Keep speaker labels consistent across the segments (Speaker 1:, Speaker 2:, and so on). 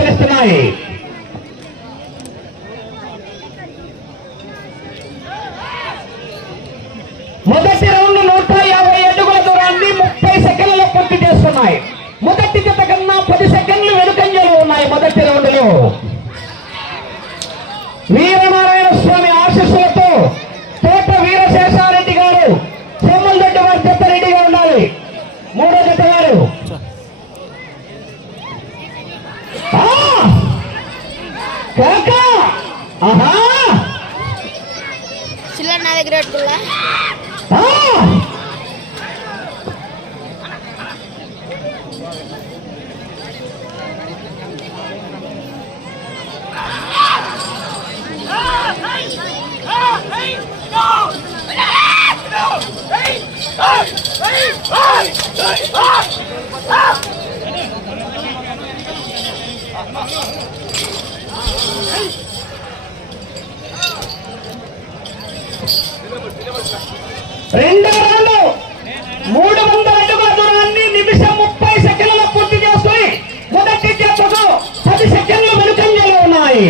Speaker 1: జతగా ప్రదర్శనిస్తున్నాయి మొదటి రౌండ్ నూట యాభై అడుగుల దూరాన్ని ముప్పై సెకండ్లలో పూర్తి చేస్తున్నాయి మొదటి జత కన్నా పది సెకండ్లు వెనుకంజలో ఉన్నాయి మొదటి రౌండ్లో వీరనారాయణ స్వామి ఆశీస్సులతో తోట వీరశేషారెడ్డి గారు సోమల్రెడ్డి వారి జత రెడీగా ఉండాలి మూడో జత గారు ఆ! కాక! ఆహా!
Speaker 2: చిల్లర నా దగ్గర పెట్టుకున్నా
Speaker 1: ఆ! రెండు రౌండ్ మూడు వందల అడుగుల దూరాన్ని నిమిషం ముప్పై సెకండ్లలో పూర్తి చేసుకుని మొదటి జతకు పది సెకండ్లు వెనుకంజలు ఉన్నాయి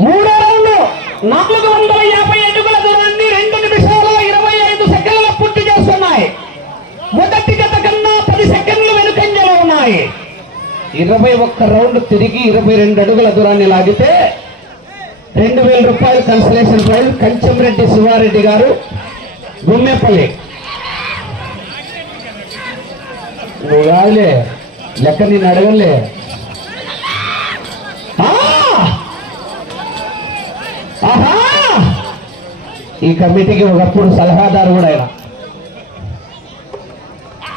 Speaker 1: మూడో రౌండ్ నాలుగు వందల యాభై అడుగుల దూరాన్ని రెండు నిమిషాల ఇరవై ఐదు సెకండ్ల పూర్తి చేస్తున్నాయి మొదటి జత కన్నా పది సెకండ్లు వెనుకంజలో ఉన్నాయి ఇరవై ఒక్క రౌండ్ తిరిగి ఇరవై రెండు అడుగుల దూరాన్ని లాగితే రెండు వేల రూపాయలు కన్సలేషన్ ప్రైజ్ కంచెంరెడ్డి శివారెడ్డి గారు గుమ్మేపల్లి. నువ్వు కాదులే లెక్క నేను అడగలే ఈ కమిటీకి ఒకప్పుడు సలహాదారు కూడా ఆయన.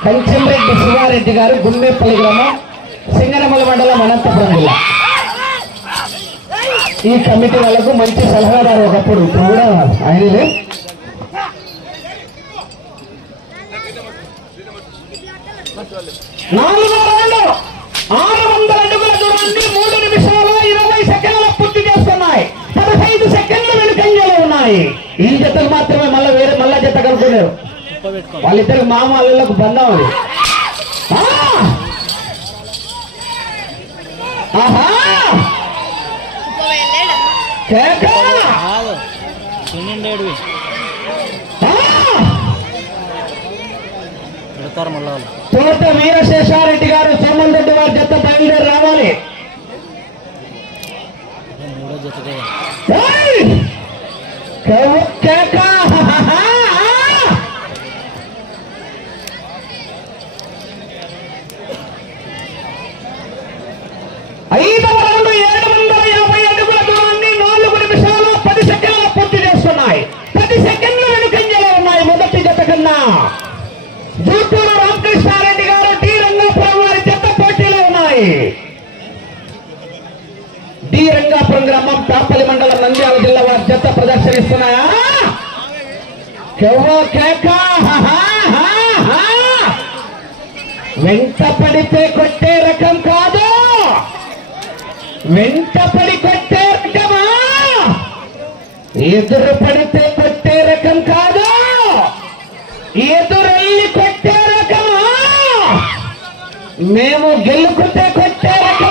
Speaker 1: కంచెంరెడ్డి శివారెడ్డి గారు గుమ్మేపల్లి గ్రామం సింగనమల మండలం అనంతపురం జిల్లా. ఈ కమిటీ వాళ్ళకు మంచి సలహాదారు ఒకప్పుడు. ఇప్పుడు కూడా ఆయనలే నాలుగో రౌండ్. ఆరు వందల అడుగుల దూరాన్ని మూడు నిమిషాల ఇరవై సెకండ్ల పూర్తి చేస్తున్నాయి. పదహైదు సెకండ్లు వెనుకంజలో ఉన్నాయి. ఈ జతలు మాత్రమే మళ్ళీ వేరే మళ్ళా జత కనుక్కున్నారు వాళ్ళిద్దరికి మామ వాళ్ళకు బంధం అది. ఆ!
Speaker 3: పెడతారు మళ్ళీ
Speaker 1: తోట వీరశేషారెడ్డి గారు సోమన్ రెడ్డి వారి జత బయలుదేరి రావాలి.
Speaker 3: మూడో జత
Speaker 1: కేక! ఐదవ రెండు ఏడు వందల యాభై అడుగుల దూరాన్ని నాలుగు నిమిషాలు పది సెకండ్లు పూర్తి చేస్తున్నాయి. పది సెకండ్లు వెనుకంజలో ఉన్నాయి మొదటి జత కన్నా. జూటూరు రామకృష్ణారెడ్డి గారు డి రంగాపురం వారి జత పోటీలో ఉన్నాయి. డి రంగాపురం గ్రామం తాపల్లి మండలం నంద్యాల జిల్లా వారి జత ప్రదర్శనిస్తున్నాయా? కెవ్వ కేక? హా. వెంట పడితే కొట్టే రకం కాదు. వెంట పడి కొట్టే రకమా? ఎదురు పడితే కొట్టే రకం కాదు? ఎదురెళ్ళి కొట్టే రకమా? మేము గెలుకుంటే కొట్టే రకం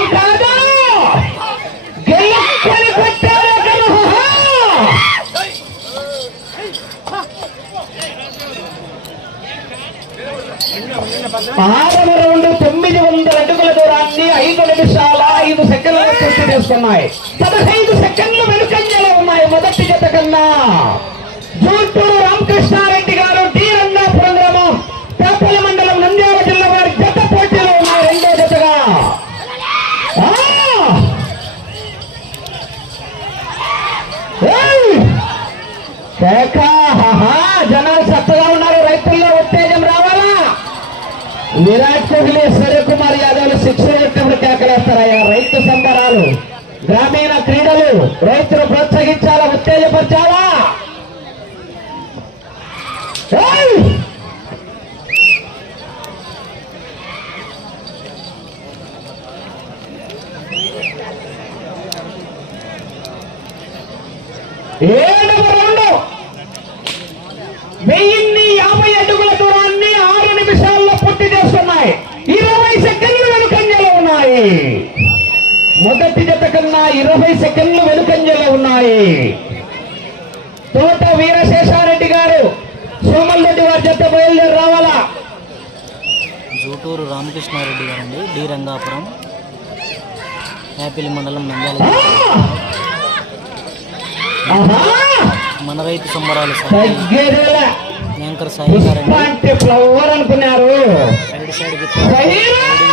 Speaker 1: పదహైదు సెకండ్లు వెనుకంజలో ఉన్నాయి. మొదటి గత కన్నా. జూటూరు రామకృష్ణారెడ్డి గారు డి రంగాపురం గ్రామం పేపల మండలం నంద్యాల జిల్లా వారి గత పోటీలో ఉన్నాయి రెండో గతగా జనాలు చక్కగా ఉన్నారు. రైతుల్లో ఉత్తేజం రావాలా? విరాట్ కోహ్లీ సూర్యకుమార్ యాదవ్ శిక్షణ గ్రామీణ క్రీడలు రైతులు ప్రోత్సహించాలా ఉత్తేజపరచాలా? ఏ ఏడవ రౌండ్ వెయ్యిన్ని యాభై అడుగుల దూరాన్ని ఆరు నిమిషాల్లో పూర్తి చేస్తున్నాయి ఇరవై సెకండ్లు వెనుకంజలో ఉన్నాయి మొదటి జత కన్నా ఇరవై సెకండ్లు వెనుకంజలో ఉన్నాయి. తోట వీరశేషారెడ్డి గారు సోమల్ రెడ్డి వారి జత బయలుదేరి రావాలా?
Speaker 3: జూటూరు రామకృష్ణారెడ్డి గారండి డి రంగాపురం యాపిల్ మండలం నంద్యాల! మన రైతు సంబరాలు సాయి. యాంకర్ సాయి గారండి.
Speaker 1: అనుకున్నారు.
Speaker 3: సైడ్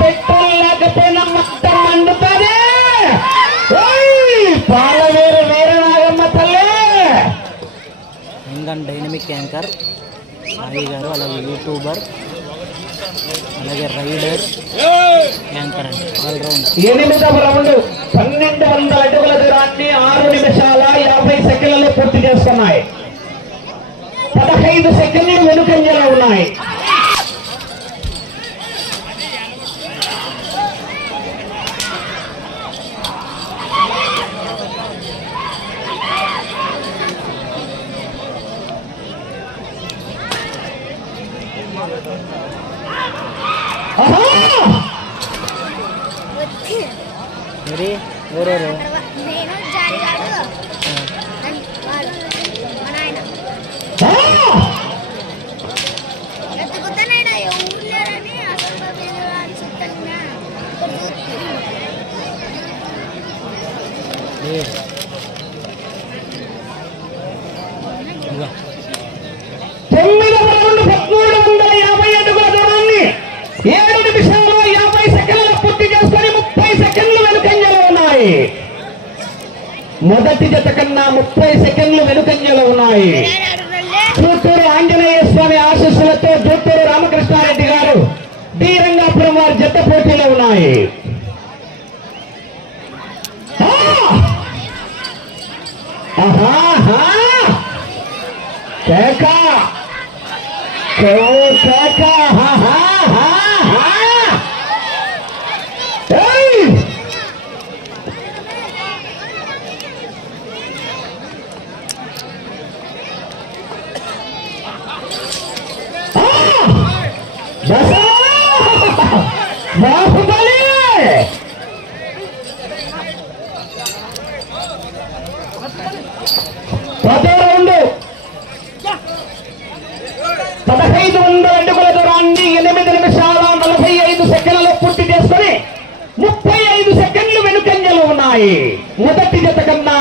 Speaker 1: పెట్రోల్ లేకపోయినా మొత్తం మండుతుంది తల్లి.
Speaker 3: డైనమిక్ యాంకర్ సాయి గారు అలాగే యూట్యూబర్ అలాగే రైడర్ యాంకర్ అండి ఆల్రౌండ్
Speaker 1: ఎనిమిదవ రౌండ్ పన్నెండు వందల అడుగుల దూరాన్ని ఆరు నిమిషాల యాభై సెకండ్లలో పూర్తి చేస్తున్నాయి. పదహైదు సెకండ్లు వెనుకంజలో ఉన్నాయి.
Speaker 3: ఏ. ఇదిగో.
Speaker 1: తొమ్మిదవ పదమూడు వందల యాభై అడుగుల దూరాన్ని ఏడు నిమిషాలు యాభై సెకండ్లు పూర్తి చేసుకొని ముప్పై సెకండ్లు వెనుకంజలో ఉన్నాయి మొదటి జత కన్నా ముప్పై సెకండ్లు వెనుకంజలో ఉన్నాయి
Speaker 2: నేను
Speaker 1: ఆంజనేయ స్వామి ఆశీస్సులతో చూత్తూరు రామకృష్ణారెడ్డి గారు డి రంగాపురం వారి జత పోటీలో ఉన్నాయి ఆ! ఆహాహా! కేక కేవు కేక ఆహాహా! ఏయ్! ఆ! దశ! బాహుబలి పదో రౌండ్ పదహైదు వందల అడుగుల దూరాన్ని ఎనిమిది నిమిషాల నలభై ఐదు సెకండ్లలో పూర్తి చేసుకొని ముప్పై ఐదు సెకండ్లు వెనుకంజలు ఉన్నాయి మొదటి జత కన్నా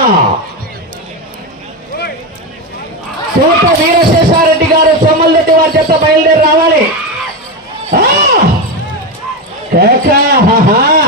Speaker 1: తోట వీరశేషారెడ్డి గారు సోమల్ రెడ్డి వారి జత బయలుదేరి రావాలి ఆ! కేక! హా,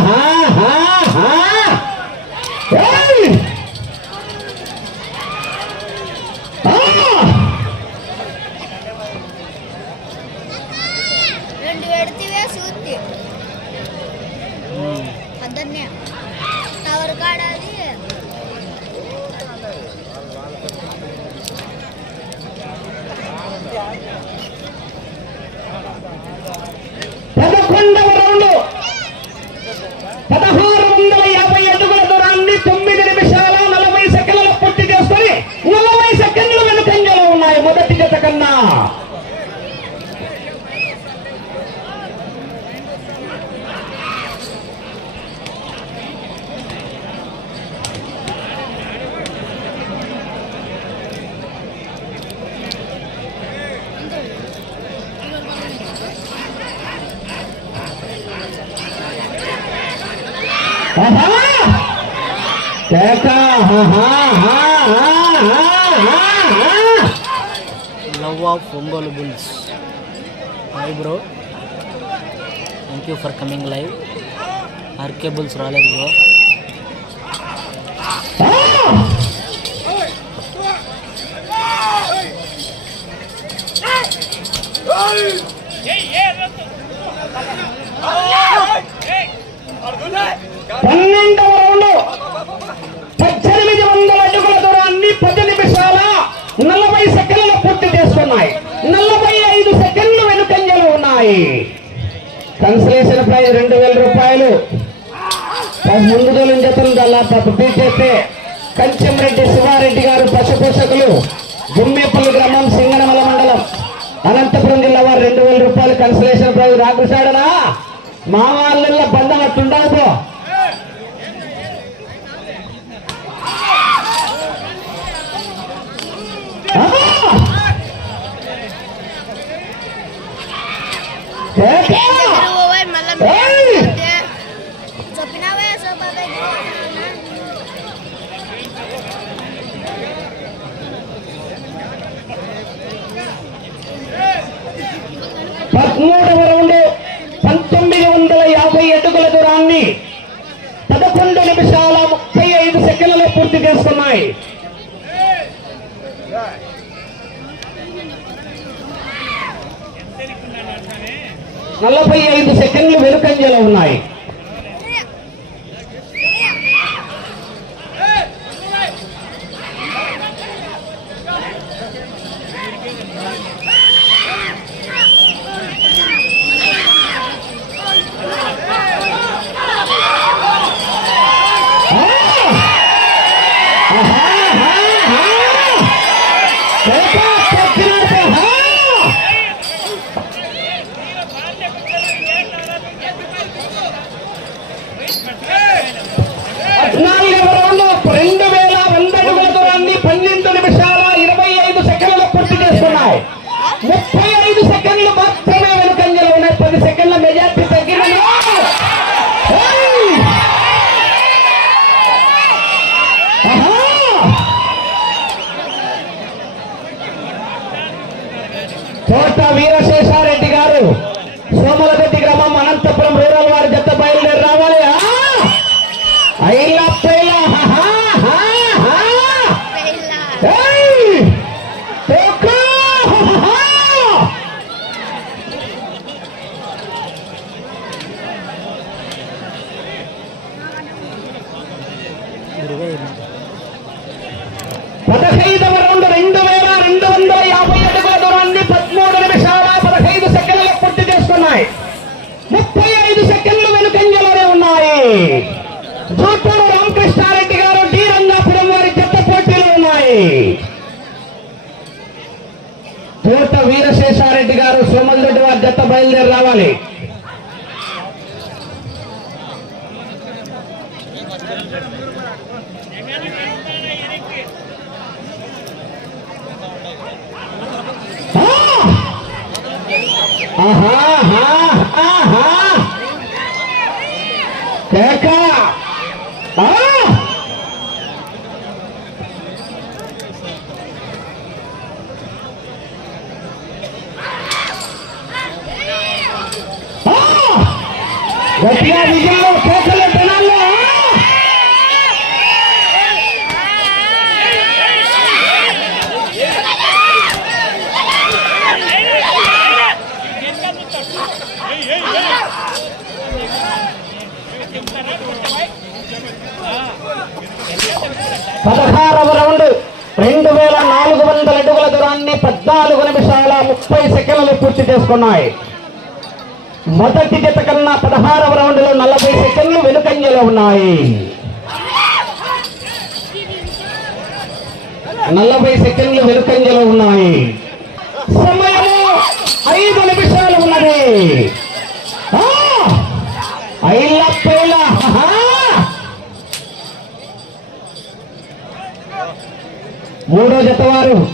Speaker 1: జత కన్నా ఆహా! కేక! ఆహా! ఆహా! ఆహా! ఆహా!
Speaker 3: Of Ongole bulls hi bro thank you for coming live RK bulls రాలేదు బ్రో
Speaker 1: ఆ! పన్నెండవ రౌండ్ పద్దెనిమిది వందల అడుగుల దూరాన్ని పది నిమిషాల నలభై సెకండ్లు పూర్తి చేసుకున్నాయి నలభై ఐదు సెకండ్లు వెనుకంజలు ఉన్నాయి కన్సలేషన్ ప్రైజ్ రెండు వేల రూపాయలు ముందు దూరం జతలు చేస్తే కంచెంరెడ్డి శివారెడ్డి గారు పశుపోషకులు గుమ్మేపల్లి గ్రామం సింగనమల మండలం అనంతపురం జిల్లా వారు రెండు వేల రూపాయలు కన్సలేషన్ ప్రైజ్ రాకుసాడనా మా వాళ్ళ బంధం అట్టుండదు బ్రో పదమూడవ రౌండ్ పంతొమ్మిది వందల యాభై అడుగుల దూరాన్ని పదకొండు నిమిషాల ముప్పై ఐదు సెకండ్లలో పూర్తి చేస్తున్నాయి. నలభై ఐదు సెకండ్లు వెనుకంజలో ఉన్నాయి. వీరశేషారెడ్డి గారు సోమల్ రెడ్డి వారి జత బయలుదేరి రావాలి ఆహా, ఆహా, ఆహా. కేక. గట్టిగా విజయంలో కేకలు జనాల్లో. పదహారవ రౌండ్ రెండు వేల నాలుగు వందల అడుగుల దూరాన్ని పద్నాలుగు నిమిషాల ముప్పై సెకండ్లు పూర్తి చేసుకున్నాయి. మొదటి జత కన్నా పదహారవ రౌండ్లో నలభై సెకండ్లు వెనుకంజలో ఉన్నాయి. నలభై సెకండ్లు వెనుకంజలో ఉన్నాయి. సమయము ఐదు నిమిషాలు ఉన్నది. ఆ! ఐల పేల, మూడో జత వారు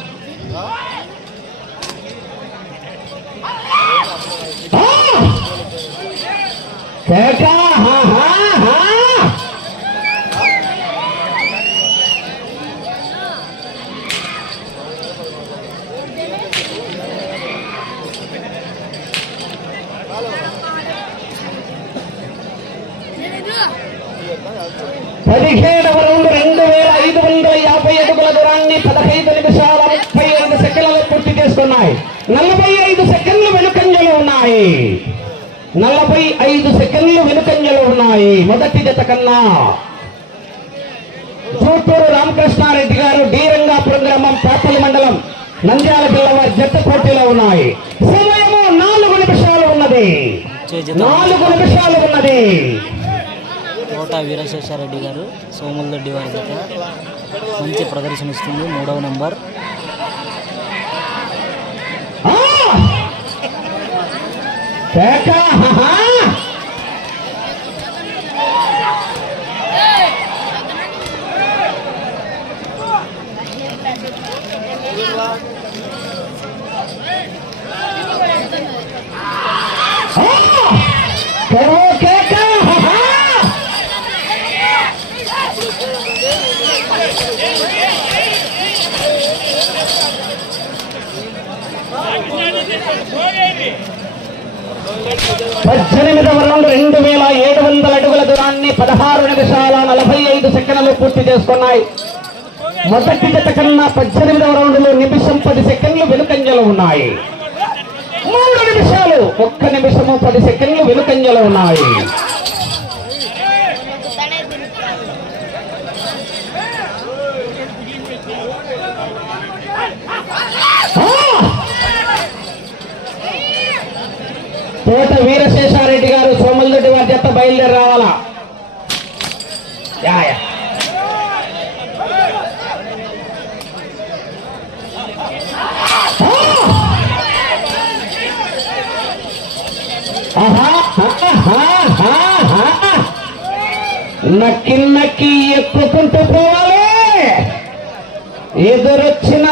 Speaker 1: కేక, హహా, హా! పదిహేడవ రౌండ్ రెండు వేల ఐదు వందల యాభై అడుగుల దూరాన్ని పదహైదు నిమిషాల ముప్పై ఐదు సెకండ్లలో పూర్తి చేసుకున్నాయి నలభై ఐదు సెకండ్లు ఉన్నాయి నలభై ఐదు సెకండ్లు వెనుకంజలో ఉన్నాయి. మొదటి జత కన్నా. చూటూరు రామకృష్ణారెడ్డి గారు డి రంగాపురం గ్రామం పేపల్లి మండలం నంద్యాల జిల్లా వారి జత పోటీలో ఉన్నాయి. సమయము నాలుగు నిమిషాలు ఉన్నది. నాలుగు నిమిషాలు ఉన్నది.
Speaker 3: కోట వీరశేషారెడ్డి గారు సోములరెడ్డి వారి జత. మంచి ప్రదర్శన ఇస్తుంది మూడవ నంబర్.
Speaker 1: కేక, హహా! పద్దెనిమిదవ రౌండ్ రెండు వేల ఏడు వందల అడుగుల దూరాన్ని పదహారు నిమిషాల నలభై ఐదు సెకండ్లు పూర్తి చేసుకున్నాయి. మొదటి జత కన్నా పద్దెనిమిదవ రౌండ్లో నిమిషం పది సెకండ్లు వెనుకంజలు ఉన్నాయి. మూడు నిమిషాలు ఒక్క నిమిషము పది సెకండ్లు వెనుకంజలు ఉన్నాయి. తోట వీరశేషారెడ్డి గారు సోమలరెడ్డి వారి జత బయలుదేరి రావాలా? యా, నక్కి నక్కి ఎక్కుకుంటూ పోవాలి. ఎదురొచ్చిన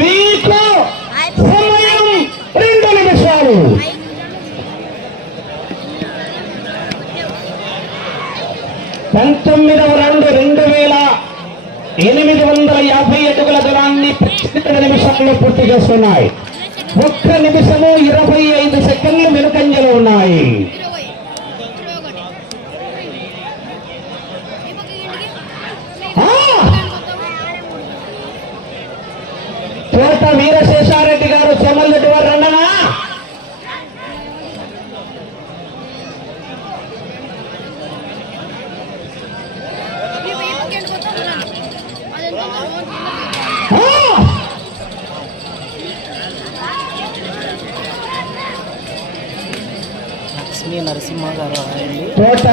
Speaker 1: మీకు సమయం రెండు నిమిషాలు. పంతొమ్మిదవ రౌండ్ రెండు వేల ఎనిమిది వందల యాభై అడుగుల దూరాన్ని పద్దెనిమిది నిమిషాల్లో పూర్తి చేస్తున్నాయి. ఒక్క నిమిషము ఇరవై ఐదు సెకండ్లు వెనుకంజలు ఉన్నాయి.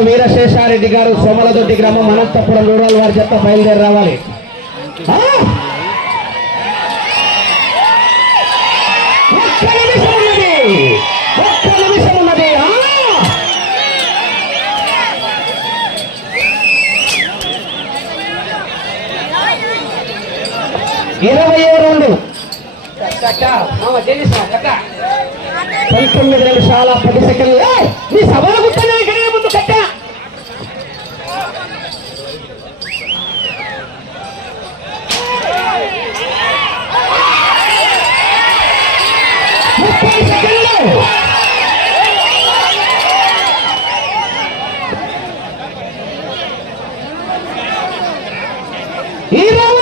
Speaker 1: వీరశేషారెడ్డి గారు సోమలదొడ్డి గ్రామం అనంతపురం రూరల్ వారి చెత్త బయలుదేరి రావాలి. ఇరవై రెండు. పంతొమ్మిది నిమిషాల పది సెకండ్లు. ఏయ్! నీ ఇరవై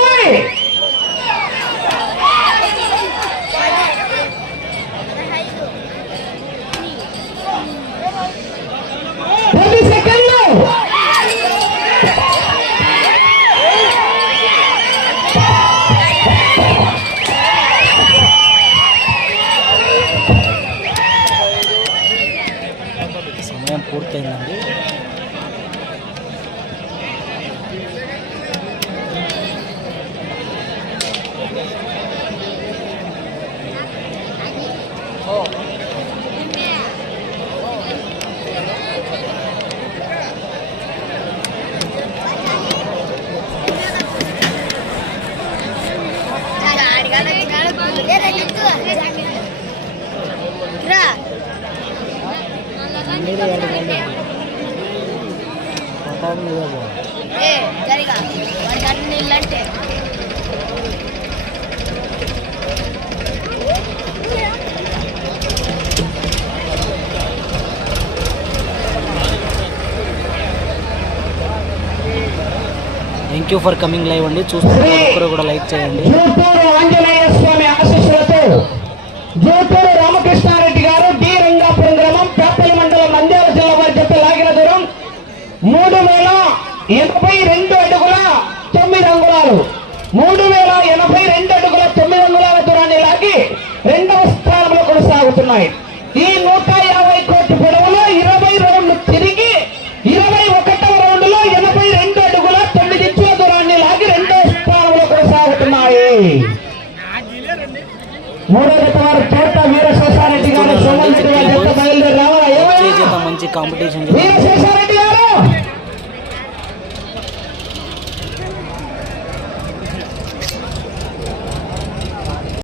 Speaker 1: ఫర్ కమింగ్ లైవ్ అండి. చూస్తున్న ఒక్కరు కూడా లైక్ చేయండి.